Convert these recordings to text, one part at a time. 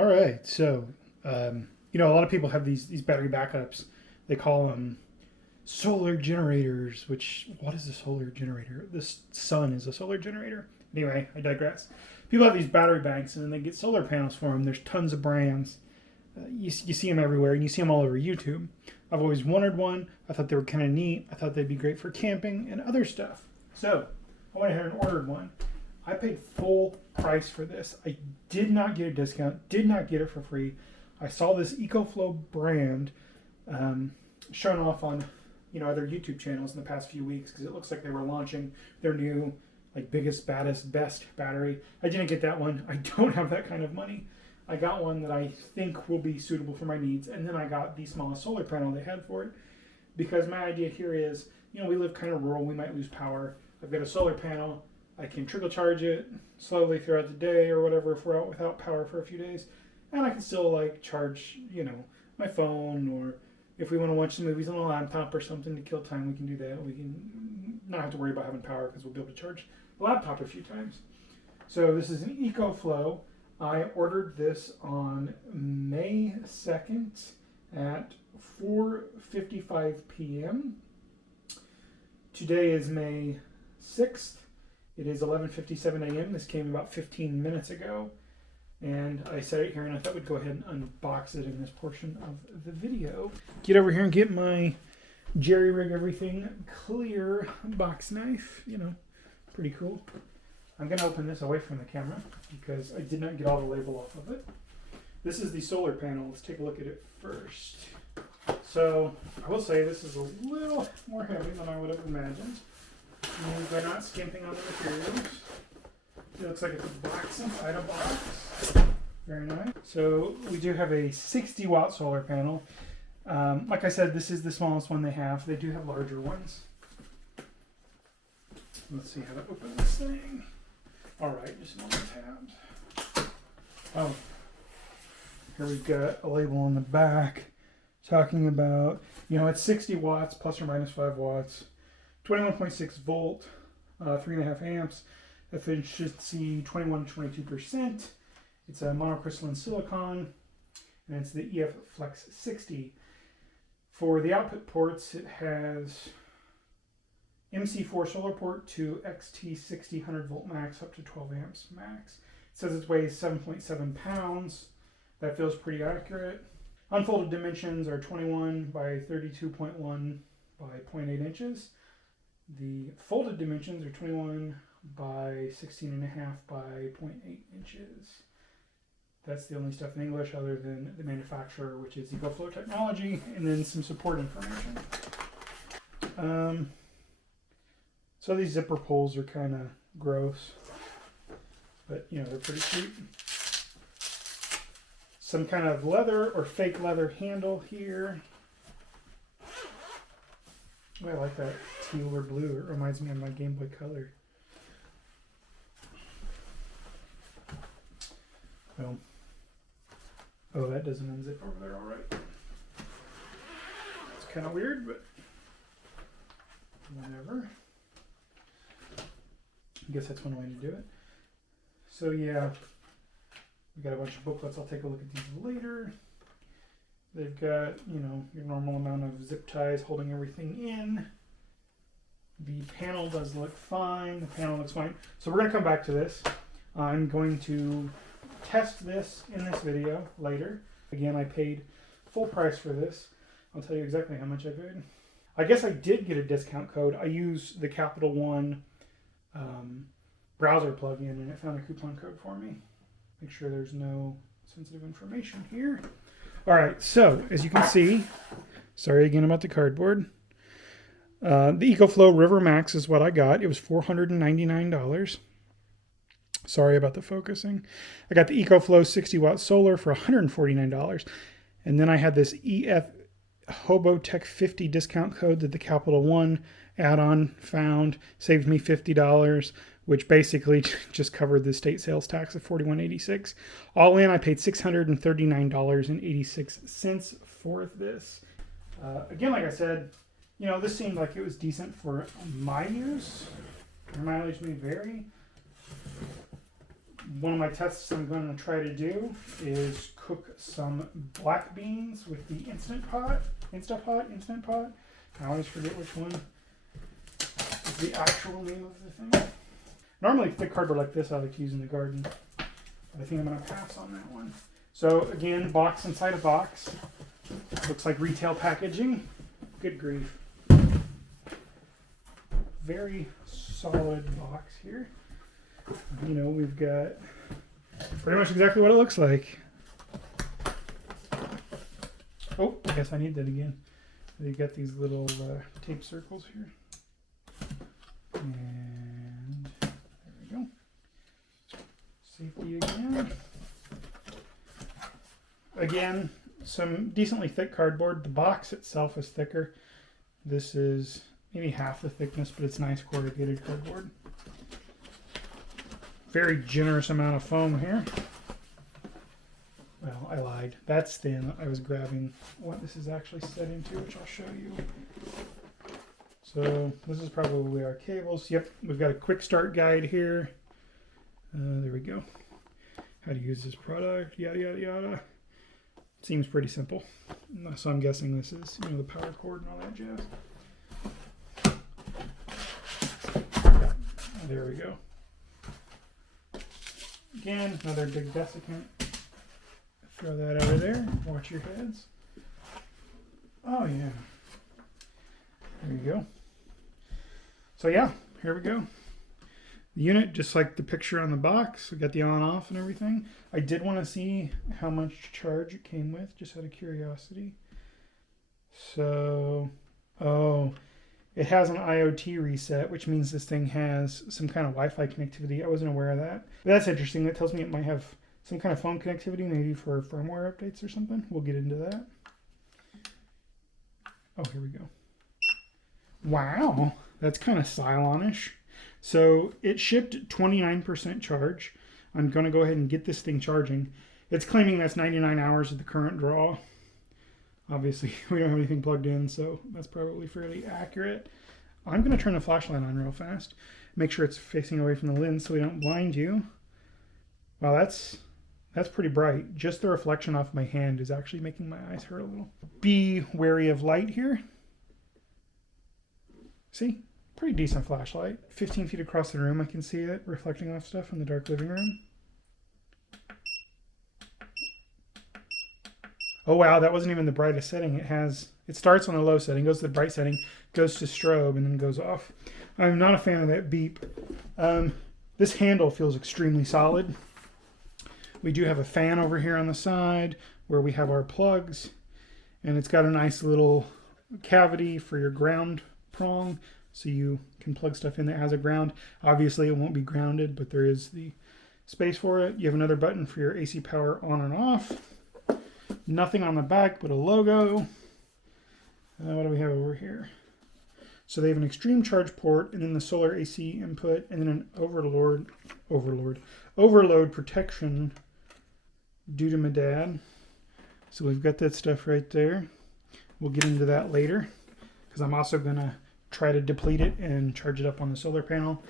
All right, so a lot of people have these battery backups. They call them solar generators. What is a solar generator? This sun is a solar generator. Anyway, I digress. People have these battery banks, and then they get solar panels for them. There's tons of brands. You see them everywhere, and you see them all over YouTube. I've always wanted one. I thought they were kind of neat. I thought they'd be great for camping and other stuff. So I went ahead and ordered one. I paid full price for this. I did not get a discount, did not get it for free. I saw this EcoFlow brand shown off on other YouTube channels in the past few weeks because it looks like they were launching their new biggest, baddest, best battery. I didn't get that one. I don't have that kind of money. I got one that I think will be suitable for my needs, and then I got the smallest solar panel they had for it because my idea here is, we live kind of rural, we might lose power. I've got a solar panel. I can trickle charge it slowly throughout the day or whatever if we're out without power for a few days. And I can still charge, my phone, or if we want to watch some movies on a laptop or something to kill time, we can do that. We can not have to worry about having power because we'll be able to charge the laptop a few times. So this is an EcoFlow. I ordered this on May 2nd at 4:55 p.m. Today is May 6th. It is 11:57 a.m. This came about 15 minutes ago. And I set it here, and I thought we'd go ahead and unbox it in this portion of the video. Get over here and get my jerry rig everything clear box knife. Pretty cool. I'm going to open this away from the camera because I did not get all the label off of it. This is the solar panel. Let's take a look at it first. So I will say this is a little more heavy than I would have imagined. And they're not skimping on the materials. It looks like it's a box inside a box. Very nice. So we do have a 60 watt solar panel. Like I said, this is the smallest one they have. They do have larger ones. Let's see how to open this thing. All right, just one tab. Oh, here we've got a label on the back talking about, it's 60 watts plus or minus 5 watts, 21.6 volt, 3.5 amps. Efficiency 21 to 22%. It's a monocrystalline silicon, and it's the EF Flex 60. For the output ports, it has MC4 solar port to XT60 100 volt max up to 12 amps max. It says it weighs 7.7 pounds. That feels pretty accurate. Unfolded dimensions are 21 by 32.1 by 0.8 inches. The folded dimensions are 21 by 16.5 by 0.8 inches. That's the only stuff in English other than the manufacturer, which is EcoFlow Technology, and then some support information. So these zipper pulls are kind of gross, but they're pretty cute. Some kind of leather or fake leather handle here. Oh, I like that teal or blue. It reminds me of my Game Boy Color. Oh, that doesn't unzip over there all right. It's kind of weird, but whatever. I guess that's one way to do it. So yeah, we got a bunch of booklets. I'll take a look at these later. They've got, your normal amount of zip ties holding everything in. The panel does look fine. The panel looks fine. So we're going to come back to this. I'm going to test this in this video later. Again, I paid full price for this. I'll tell you exactly how much I paid. I guess I did get a discount code. I used the Capital One browser plugin, and it found a coupon code for me. Make sure there's no sensitive information here. All right, so as you can see, sorry again about the cardboard. The EcoFlow River Max is what I got. It was $499. Sorry about the focusing. I got the EcoFlow 60 watt solar for $149. And then I had this EF Hobotech 50 discount code that the Capital One add-on found. Saved me $50, which basically just covered the state sales tax of $41.86. All in, I paid $639.86 for this. Again, like I said, this seemed like it was decent for my use. Your mileage may vary. One of my tests I'm going to try to do is cook some black beans with the Instant Pot. I always forget which one is the actual name of the thing. Normally thick cardboard like this I like to use in the garden, but I think I'm going to pass on that one. So again, box inside a box. Looks like retail packaging. Good grief. Very solid box here. You know, we've got pretty much exactly what it looks like. Oh, I guess I need that again. They've got these little tape circles here. And there we go. Safety again. Again, some decently thick cardboard. The box itself is thicker. This is maybe half the thickness, but it's nice corrugated cardboard. Very generous amount of foam here. Well, I lied. That's thin. I was grabbing what this is actually set into, which I'll show you. So this is probably our cables. Yep, we've got a quick start guide here. There we go. How to use this product, yada, yada, yada. Seems pretty simple. So I'm guessing this is, you know, the power cord and all that jazz. There we go. Again, another big desiccant. Throw that over there. Watch your heads. Oh yeah. There you go. So yeah, here we go. The unit, just like the picture on the box, we got the on off and everything. I did want to see how much charge it came with, just out of curiosity. So, oh, it has an IoT reset, which means this thing has some kind of Wi-Fi connectivity. I wasn't aware of that. But that's interesting. That tells me it might have some kind of phone connectivity, maybe for firmware updates or something. We'll get into that. Oh, here we go. Wow, that's kind of Cylon-ish. So it shipped 29% charge. I'm going to go ahead and get this thing charging. It's claiming that's 99 hours of the current draw. Obviously, we don't have anything plugged in, so that's probably fairly accurate. I'm going to turn the flashlight on real fast. Make sure it's facing away from the lens so we don't blind you. Wow, that's pretty bright. Just the reflection off my hand is actually making my eyes hurt a little. Be wary of light here. See? Pretty decent flashlight. 15 feet across the room I can see it reflecting off stuff in the dark living room. Oh wow, that wasn't even the brightest setting. It starts on the low setting, goes to the bright setting, goes to strobe, and then goes off. I'm not a fan of that beep. This handle feels extremely solid. We do have a fan over here on the side where we have our plugs, and it's got a nice little cavity for your ground prong, so you can plug stuff in that has a ground. Obviously it won't be grounded, but there is the space for it. You have another button for your AC power on and off. Nothing on the back but a logo. What do we have over here? So they have an extreme charge port, and then the solar AC input, and then an overload protection due to my dad. So we've got that stuff right there. We'll get into that later, because I'm also going to try to deplete it and charge it up on the solar panel.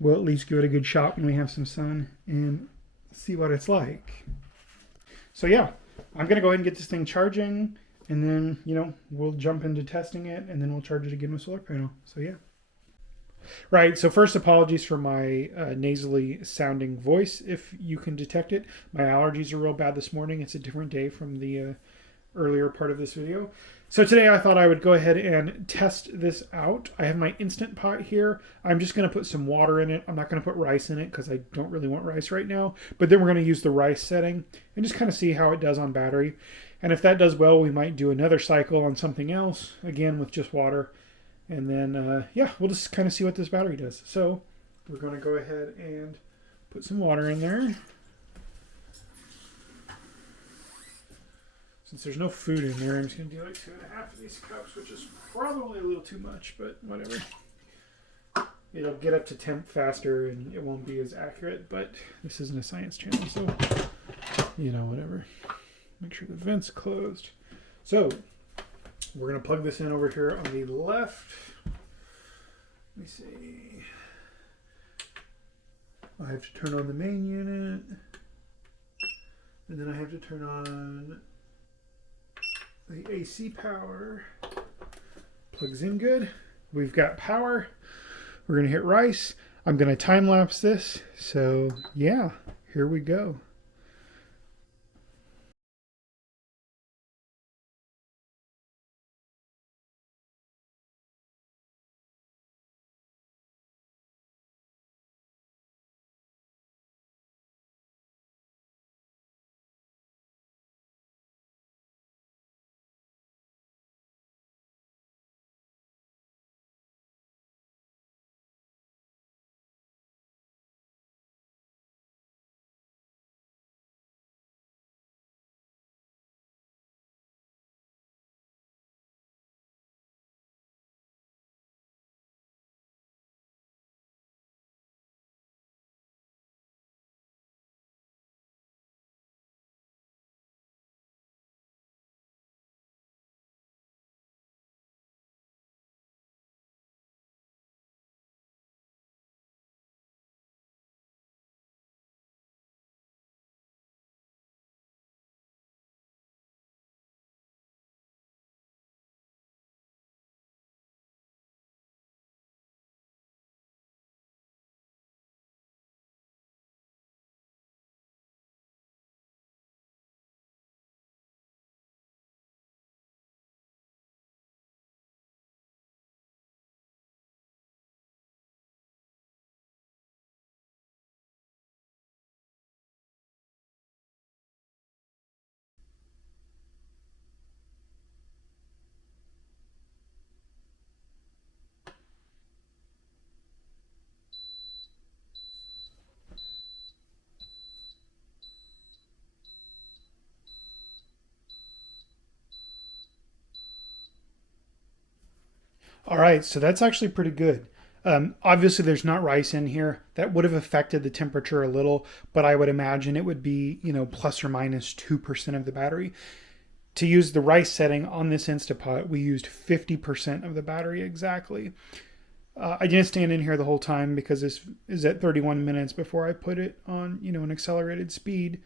We'll at least give it a good shot when we have some sun and see what it's like. So yeah, I'm going to go ahead and get this thing charging, and then, you know, we'll jump into testing it, and then we'll charge it again with solar panel. So yeah. Right, so first, apologies for my nasally sounding voice, if you can detect it. My allergies are real bad this morning. It's a different day from the earlier part of this video. So today I thought I would go ahead and test this out. I have my Instant Pot here. I'm just going to put some water in it. I'm not going to put rice in it because I don't really want rice right now. But then we're going to use the rice setting and just kind of see how it does on battery. And if that does well, we might do another cycle on something else, again with just water. And then, yeah, we'll just kind of see what this battery does. So we're going to go ahead and put some water in there. Since there's no food in there, I'm just going to do like 2.5 of these cups, which is probably a little too much, but whatever. It'll get up to temp faster and it won't be as accurate, but this isn't a science channel, so, you know, whatever. Make sure the vent's closed. So we're going to plug this in over here on the left. Let me see. I have to turn on the main unit, and then I have to turn on the AC power. Plugs in good. We've got power. We're gonna hit rice. I'm gonna time lapse this. So yeah, here we go. All right, so that's actually pretty good. Obviously, there's not rice in here. That would have affected the temperature a little, but I would imagine it would be, plus or minus 2% of the battery. To use the rice setting on this Instapot, we used 50% of the battery exactly. I didn't stand in here the whole time because this is at 31 minutes before I put it on, an accelerated speed.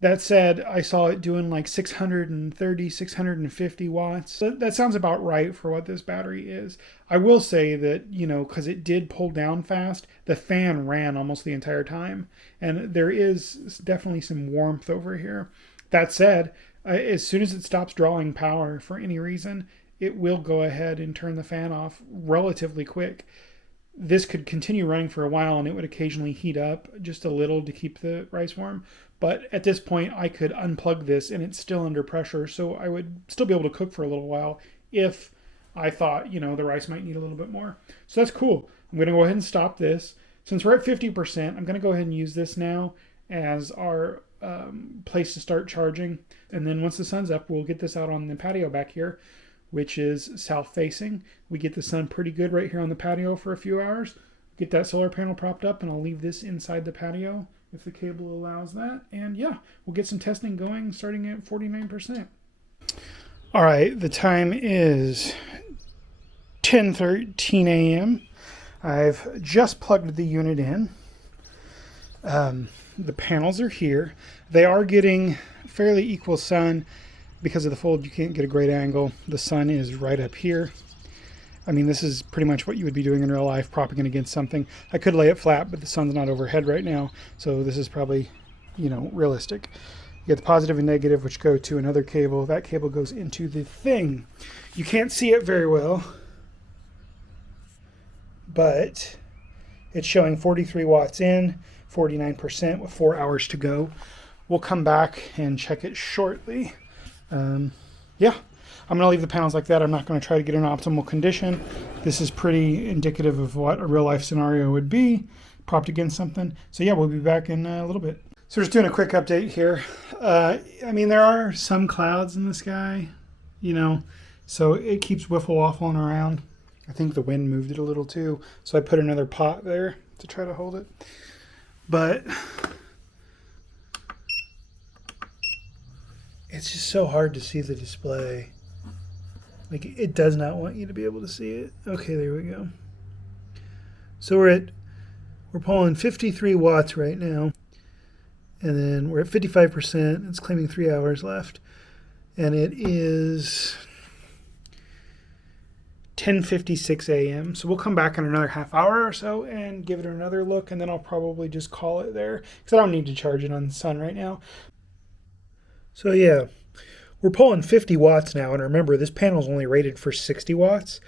That said, I saw it doing like 630, 650 watts. That sounds about right for what this battery is. I will say that, because it did pull down fast, the fan ran almost the entire time. And there is definitely some warmth over here. That said, as soon as it stops drawing power for any reason, it will go ahead and turn the fan off relatively quick. This could continue running for a while and it would occasionally heat up just a little to keep the rice warm. But at this point, I could unplug this and it's still under pressure, so I would still be able to cook for a little while if I thought, the rice might need a little bit more. So that's cool. I'm going to go ahead and stop this. Since we're at 50%, I'm going to go ahead and use this now as our place to start charging. And then once the sun's up, we'll get this out on the patio back here, which is south facing. We get the sun pretty good right here on the patio for a few hours. Get that solar panel propped up, and I'll leave this inside the patio if the cable allows that. And yeah, we'll get some testing going starting at 49%. All right, the time is 10:13 a.m. I've just plugged the unit in. The panels are here. They are getting fairly equal sun. Because of the fold, you can't get a great angle. The sun is right up here. I mean, this is pretty much what you would be doing in real life, propping it against something. I could lay it flat, but the sun's not overhead right now, so this is probably, realistic. You get the positive and negative, which go to another cable. That cable goes into the thing. You can't see it very well, but it's showing 43 watts in, 49% with 4 hours to go. We'll come back and check it shortly. Yeah, I'm going to leave the panels like that. I'm not going to try to get an optimal condition. This is pretty indicative of what a real life scenario would be, propped against something. So yeah, we'll be back in a little bit. So just doing a quick update here. There are some clouds in the sky, so it keeps wiffle-waffling around. I think the wind moved it a little too, so I put another pot there to try to hold it. But it's just so hard to see the display. Like, it does not want you to be able to see it. Okay, there we go. So we're We're pulling 53 watts right now. And then we're at 55%. It's claiming 3 hours left. And it is 10:56 a.m. So we'll come back in another half hour or so and give it another look, and then I'll probably just call it there because I don't need to charge it on the sun right now. So yeah, we're pulling 50 watts now, and remember this panel's only rated for 60 watts.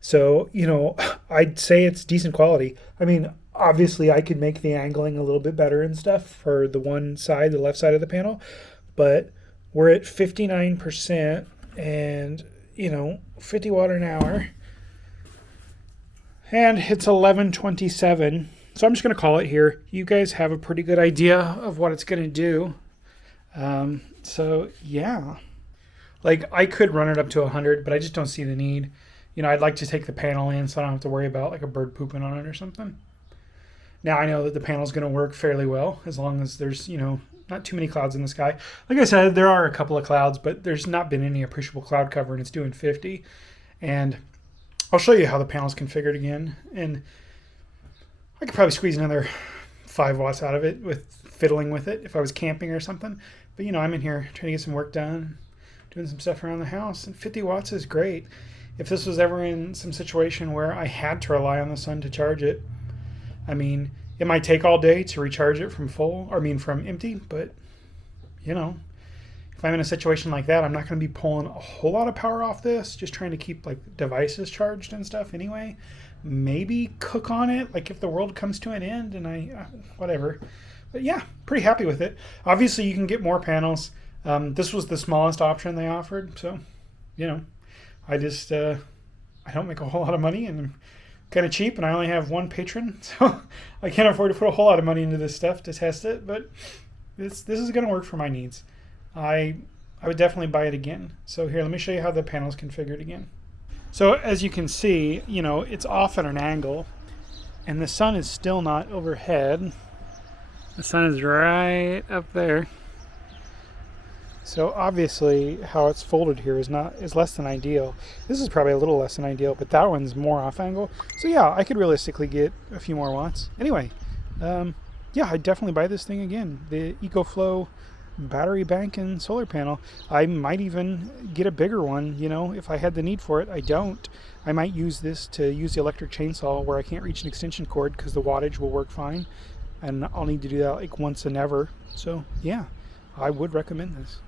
So, you know, I'd say it's decent quality. I mean, obviously I could make the angling a little bit better and stuff for the one side, the left side of the panel, but we're at 59% and, you know, 50 watt an hour. And it's 11:27. So I'm just going to call it here. You guys have a pretty good idea of what it's going to do. So yeah, like I could run it up to 100, but I just don't see the need. You know, I'd like to take the panel in so I don't have to worry about like a bird pooping on it or something. Now I know that the panel's going to work fairly well as long as there's, you know, not too many clouds in the sky. Like I said, there are a couple of clouds, but there's not been any appreciable cloud cover, and it's doing 50. And I'll show you how the panel's configured again. And I could probably squeeze another 5 watts out of it with fiddling with it if I was camping or something. But, you know, I'm in here trying to get some work done, doing some stuff around the house, and 50 watts is great. If this was ever in some situation where I had to rely on the sun to charge it, I mean, it might take all day to recharge it from from empty, but, you know, if I'm in a situation like that, I'm not going to be pulling a whole lot of power off this, just trying to keep, like, devices charged and stuff anyway. Maybe cook on it, like, if the world comes to an end and whatever. But, yeah, pretty happy with it. Obviously, you can get more panels. This was the smallest option they offered, so, you know, I don't make a whole lot of money, and I'm kind of cheap, and I only have one patron, so I can't afford to put a whole lot of money into this stuff to test it, but this is going to work for my needs. I would definitely buy it again. So here, let me show you how the panel's configured again. So as you can see, you know, it's off at an angle, and the sun is still not overhead. The sun is right up there. So obviously how it's folded here is less than ideal. This is probably a little less than ideal, but that one's more off angle. So yeah, I could realistically get a few more watts. Anyway, yeah, I'd definitely buy this thing again. The EcoFlow battery bank and solar panel. I might even get a bigger one, you know, if I had the need for it. I don't. I might use this to use the electric chainsaw where I can't reach an extension cord because the wattage will work fine. And I'll need to do that like once and ever. So yeah, I would recommend this.